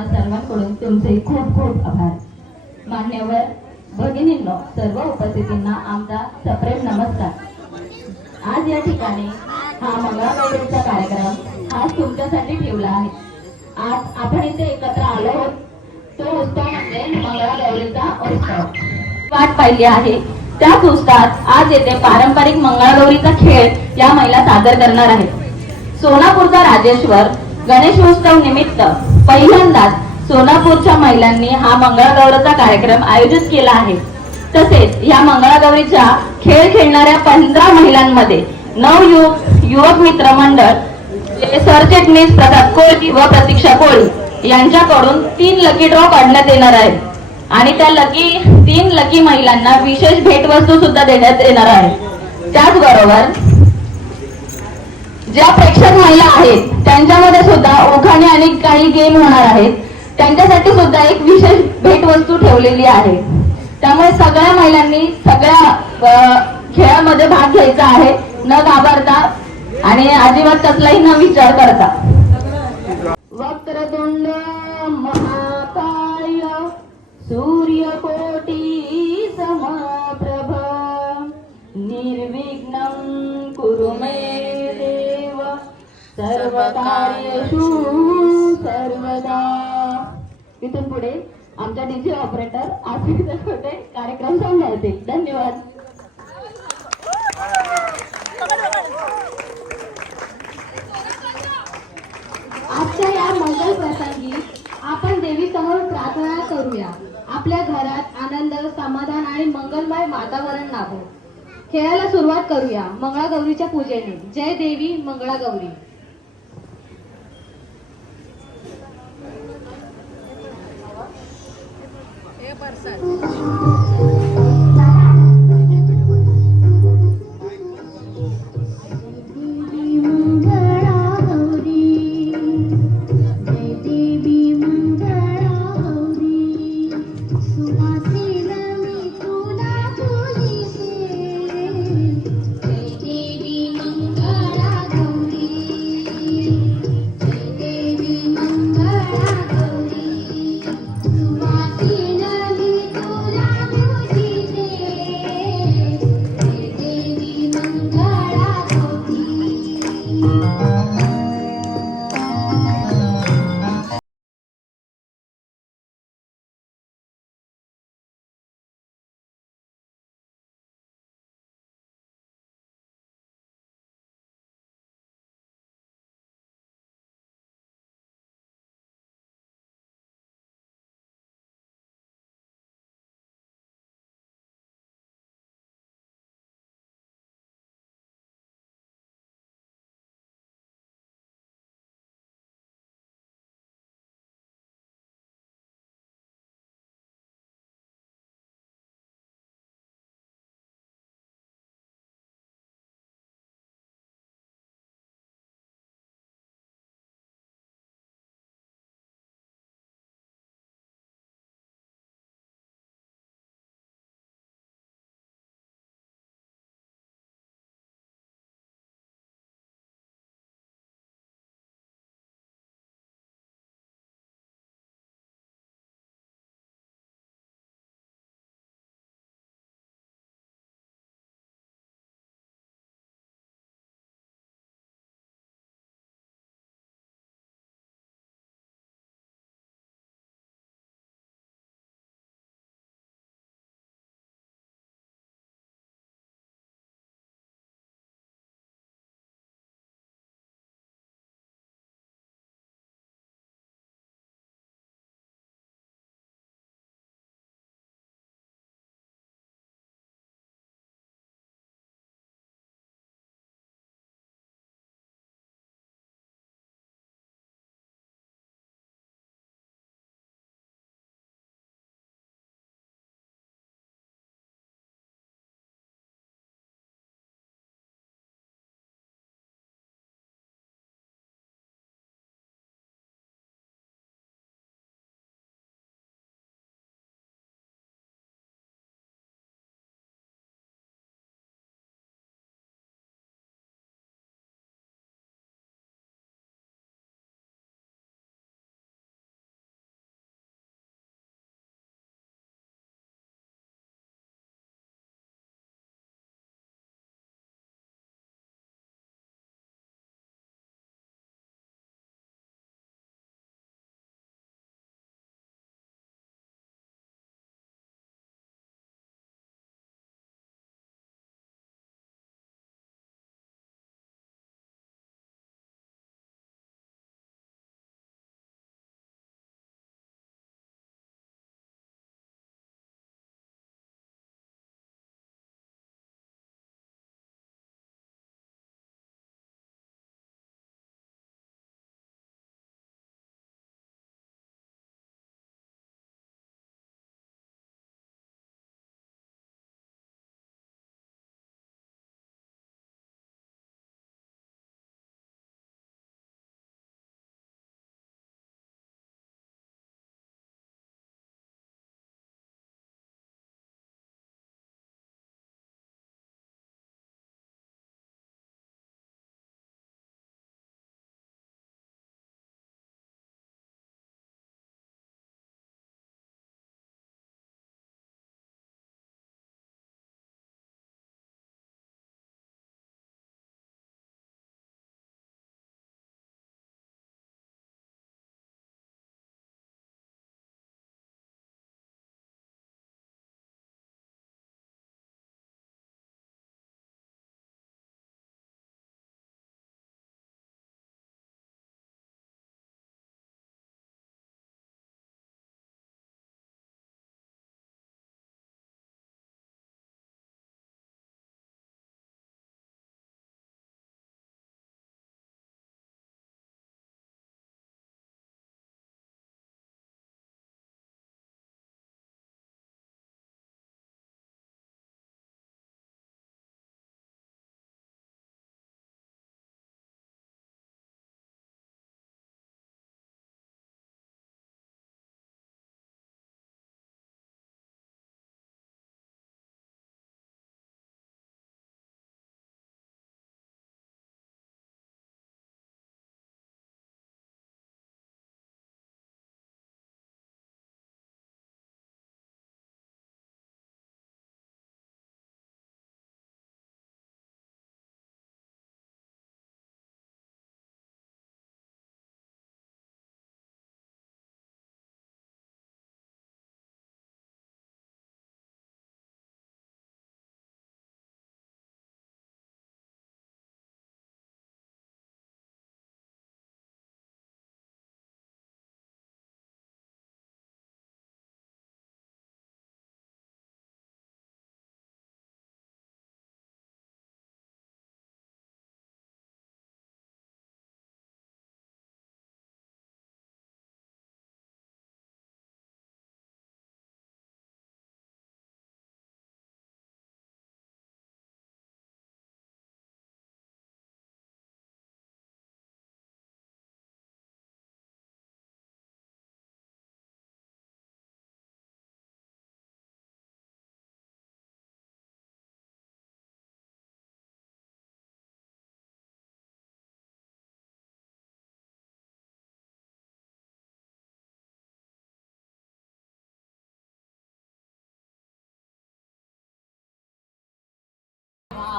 तुम्हा सर्वांकडून तुमचे खूप खूप आभार. मान्यवर भगिनींनो, सर्व उपस्थितींना आमचा सप्रेम नमस्कार. आज या ठिकाणी हा मंगळागौरीचा कार्यक्रम आज तुमच्यासाठी ठेवला आहे. आज आपण इथे एकत्र आलो आहोत. तो उत्सव म्हणजे मंगळागौरीचा उत्सव. वाट पाहिली आहे त्याच उत्सवात आज येथे पारंपरिक मंगळागौरीचा खेळ या महिला सादर करणार आहेत. सोलापूरचा राजेश्वर गणेशोत्सव निमित्त पहिल्यांदाच सोलापूरच्या महिलांनी हा मंगळागौरीचा कार्यक्रम आयोजित केला आहे. तसेच या मंगळागौरीचा खेळ खेळणाऱ्या 15 महिलांमध्ये युवक मित्र मंडळ सरचिटणीस प्रसाद कोळी व प्रतीक्षा कोळी यांच्याकडून 3 लकी ड्रॉ काढण्यात येणार आहे आणि त्या 3 लकी महिलांना विशेष भेटवस्तू सुद्धा देण्यात येणार आहे. त्याचबरोबर ज्या प्रेक्षक महिला आहेत त्यांच्यामध्ये सुद्धा ओघाने आणि काही गेम होणार आहेत. त्यांच्यासाठी सुद्धा एक विशेष भेटवस्तू ठेवलेली आहे. त्यामुळे सगळ्या महिलांनी सगळ्या खेळामध्ये भाग घ्यायचा आहे, न घाबरता आणि अजिबात कसलाही न विचार करता. वक्रतुंड महाकाय सूर्यकोटी समप्रभ निर्विघ्नं कुरु मे देव सर्वकार्येषु सर्वदा. इथून पुढे आमच्या डीजे ऑपरेटर आशिष होते कार्यक्रम सांभाळतील. धन्यवाद. आजच्या या मंगल प्रसंगी आपण देवी समोर प्रार्थना करूया. आपल्या घरात आनंद, समाधान आणि मंगलमय वातावरण लाभो. खेळाला सुरुवात करूया मंगळागौरीच्या पूजेने. जय देवी मंगळागौरी. तुला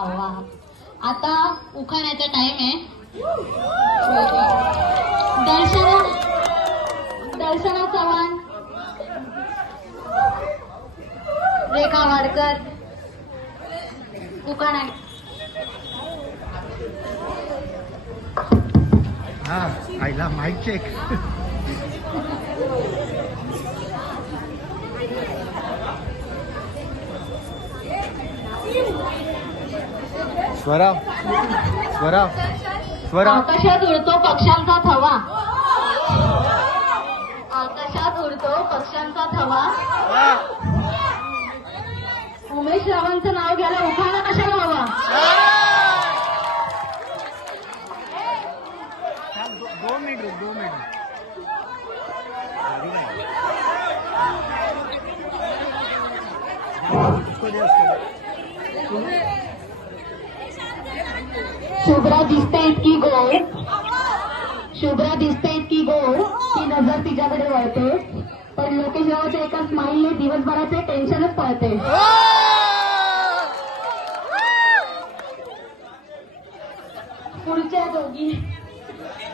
वा. आता उखाण्याचा टाइम आहे. दर्शना चव्हाण, रेखा वाडकर, उखाणा. हा आईला माईक चेक. स्वरा स्वरा स्वरा. आकाशात उडतो पक्ष्यांचा थवा. आकाशात उडतो पक्ष्यांचा थवा. उमेश रावांचं नाव घ्यायला उखाणा कशाला हवा? 2 मिनिट 2 मिनिट. शुभ्रा दिसते इतकी गोड, शुभ्रा दिसते इतकी गोड की नजर तिच्याकडे वळते, पण लोकेश रावाच्या एका स्माईलने दिवसभराचे टेन्शनच पळते. पुढच्या दोघी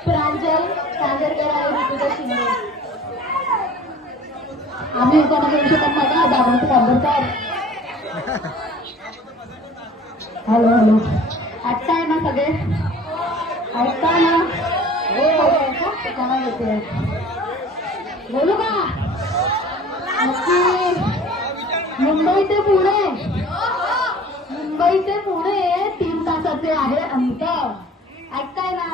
प्रांजल सागरकर आणि ऋतुजा शिंदे. आम्ही त्यांना घेऊ शकत नाही का दादाचं कांबरकर. हॅलो हॅलो, ऐकताय ना सगळे? ऐकताय ना? हो त्याला येते. बोलू का? नक्की. मुंबई ते पुणे, मुंबई ते पुणे 3 तासाचे आहे अंतर. ऐकताय ना?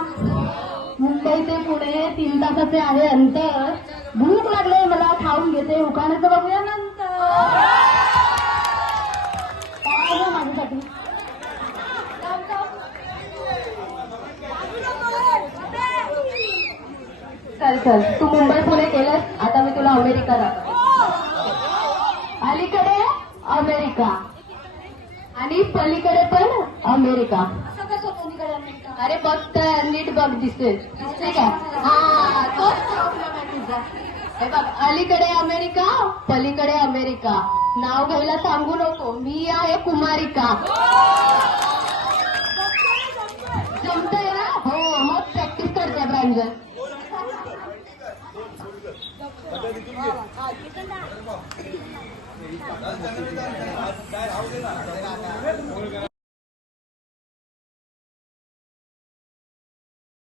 मुंबई ते पुणे 3 तासाचे आहे अंतर. भूक लागले मला, खाऊन घेते, उखाण्याचं बघूया नंतर. काय आहे माझ्यासाठी? चल चल, तू मुंबई पुणे केलंस, आता मी तुला अमेरिका दाखवते. अलीकडे अमेरिका आणि पलीकडे पण अमेरिका. अरे बघ तर, नीट बघ, दिसते का? हा, तोच प्रॉब्लेम आहे तुझा. हे बघ, अलीकडे अमेरिका, पलीकडे अमेरिका. नाव घ्यायला सांगू नको, मी आहे कुमारिका. जमतंय ना? हो, मग प्रॅक्टिस करते प्रांजल.